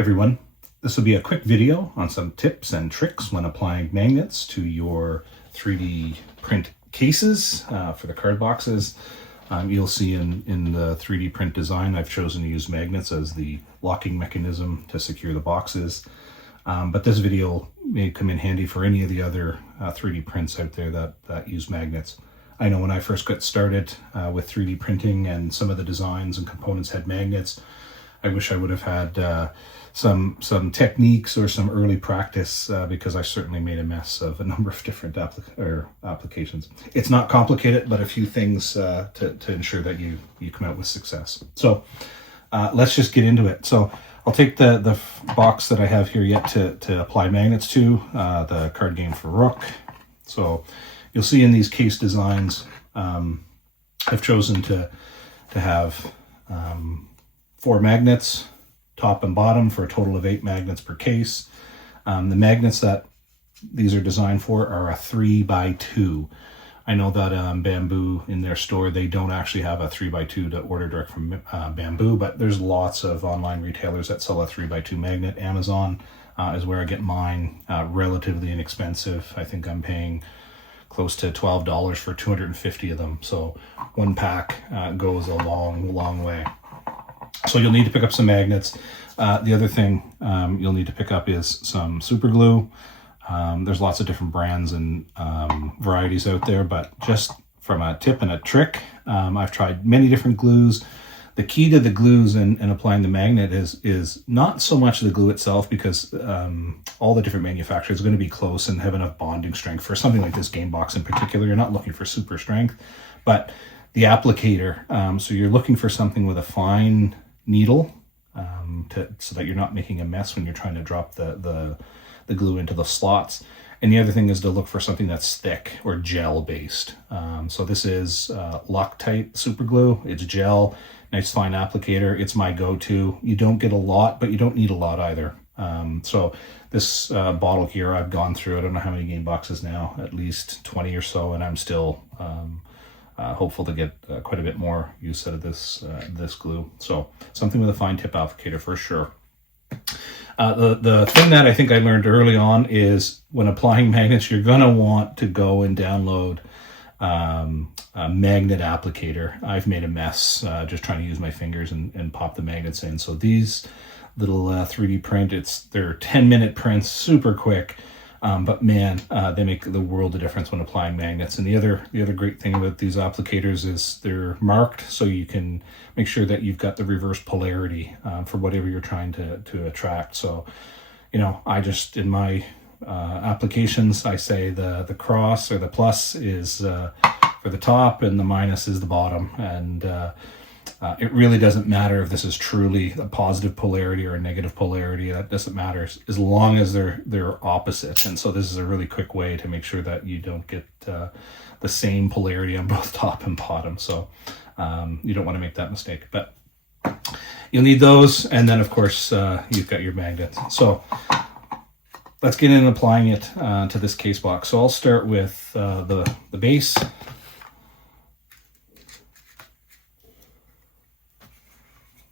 everyone. This will be a quick video on some tips and tricks when applying magnets to your 3D print cases for the card boxes. You'll see in the 3D print design, I've chosen to use magnets as the locking mechanism to secure the boxes. But this video may come in handy for any of the other 3D prints out there that use magnets. I know when I first got started with 3D printing and some of the designs and components had magnets, I wish I would have had some techniques or some early practice because I certainly made a mess of a number of different applications. It's not complicated, but a few things to ensure that you come out with success. So let's just get into it. So I'll take the box that I have here yet to apply magnets to, the card game for Rook. So you'll see in these case designs, I've chosen to have 4 magnets, top and bottom, for a total of 8 magnets per case. The magnets that these are designed for are a 3x2. I know that Bamboo in their store, they don't actually have a 3x2 to order direct from Bamboo, but there's lots of online retailers that sell a 3x2 magnet. Amazon is where I get mine, relatively inexpensive. I think I'm paying close to $12 for 250 of them. So one pack goes a long way. So you'll need to pick up some magnets. The other thing you'll need to pick up is some super glue. There's lots of different brands and varieties out there, but just from a tip and a trick, I've tried many different glues. The key to the glues and applying the magnet is not so much the glue itself, because all the different manufacturers are going to be close and have enough bonding strength. For something like this game box in particular, you're not looking for super strength, but the applicator. So you're looking for something with a fine needle so that you're not making a mess when you're trying to drop the glue into the slots. And the other thing is to look for something that's thick or gel based. So this is Loctite super glue. It's gel, nice fine applicator. It's my go-to. You don't get a lot, but you don't need a lot either. So this bottle here, I've gone through, I don't know how many game boxes now, at least 20 or so, and I'm still hopeful to get quite a bit more use out of this glue. So something with a fine tip applicator for sure. The thing that I think I learned early on is when applying magnets, you're going to want to go and download a magnet applicator. I've made a mess just trying to use my fingers and pop the magnets in. So these little 3D print, they're 10-minute prints, super quick. But man, they make the world of difference when applying magnets. And the other great thing about these applicators is they're marked, so you can make sure that you've got the reverse polarity for whatever you're trying to attract. So, I just, in my applications, I say the cross or the plus is for the top and the minus is the bottom. And it really doesn't matter if this is truly a positive polarity or a negative polarity. That doesn't matter as long as they're opposite. And so this is a really quick way to make sure that you don't get the same polarity on both top and bottom. So you don't want to make that mistake. But you'll need those, and then of course you've got your magnet. So let's get in and applying it to this case box. So I'll start with the base.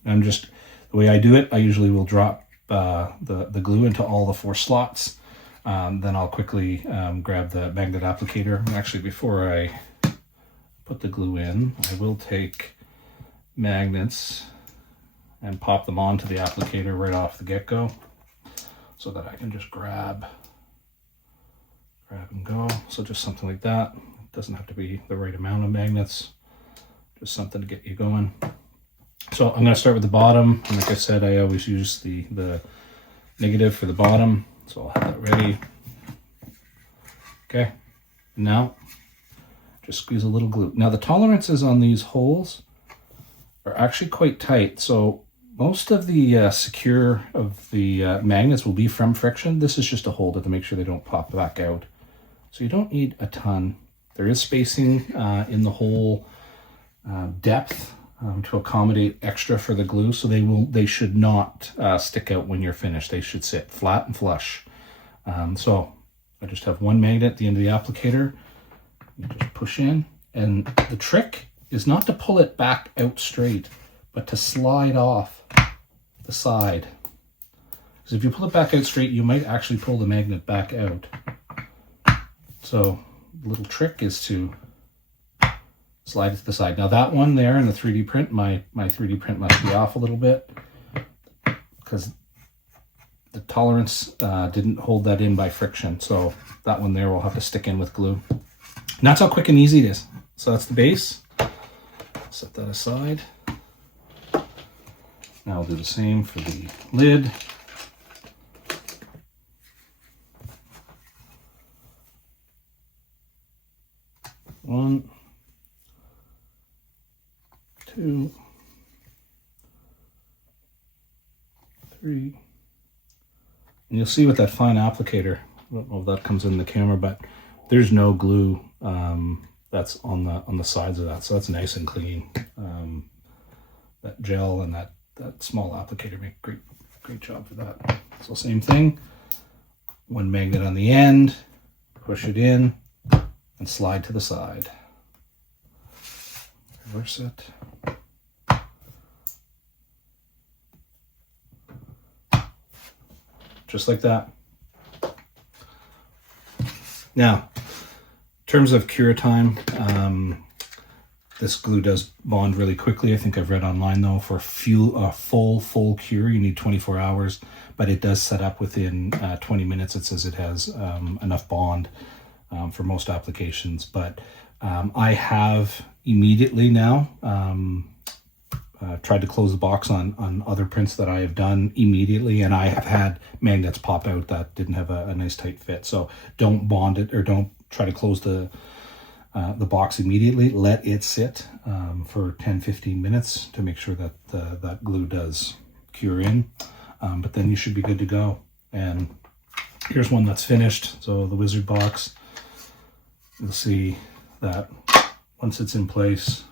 The way I do it, I usually will drop the glue into all the 4 slots. Then I'll quickly grab the magnet applicator. Actually, before I put the glue in, I will take magnets and pop them onto the applicator right off the get-go, so that I can just grab and go. So just something like that. It doesn't have to be the right amount of magnets, just something to get you going. So I'm going to start with the bottom. And like I said, I always use the negative for the bottom. So I'll have that ready. Okay. Now, just squeeze a little glue. Now the tolerances on these holes are actually quite tight. So most of the secure of the magnets will be from friction. This is just to hold it to make sure they don't pop back out. So you don't need a ton. There is spacing in the hole depth to accommodate extra for the glue, so they should not stick out when you're finished. They should sit flat and flush. So I just have one magnet at the end of the applicator. You just push in, and the trick is not to pull it back out straight, but to slide off the side. Because if you pull it back out straight, you might actually pull the magnet back out. So the little trick is to slide it to the side. Now that one there in the 3D print, my 3D print must be off a little bit because the tolerance didn't hold that in by friction. So that one there will have to stick in with glue. And that's how quick and easy it is. So that's the base. Set that aside. Now I'll do the same for the lid. One, two, three. And you'll see with that fine applicator, I don't know if that comes in the camera, but there's no glue that's on the sides of that, so that's nice and clean. That gel and that small applicator make great job for that. So same thing, one magnet on the end, push it in and slide to the side. Reverse it. Just like that. Now, in terms of cure time, this glue does bond really quickly. I think I've read online though, for a full cure, you need 24 hours, but it does set up within 20 minutes. It says it has enough bond for most applications, but I have immediately now tried to close the box on other prints that I have done immediately, and I have had magnets pop out that didn't have a nice tight fit. So don't bond it, or don't try to close the box immediately. Let it sit for 10-15 minutes to make sure that that glue does cure in, but then you should be good to go. And here's one that's finished. So the Wizard box, you'll see that once it's in place,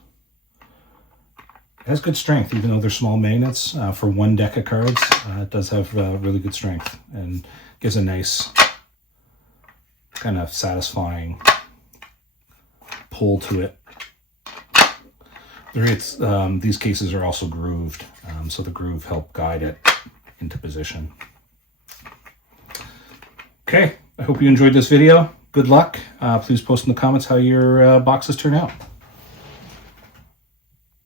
it has good strength, even though they're small magnets. For one deck of cards, it does have really good strength and gives a nice kind of satisfying pull to it. These cases are also grooved, so the groove helped guide it into position. Okay, I hope you enjoyed this video. Good luck. Please post in the comments how your boxes turn out.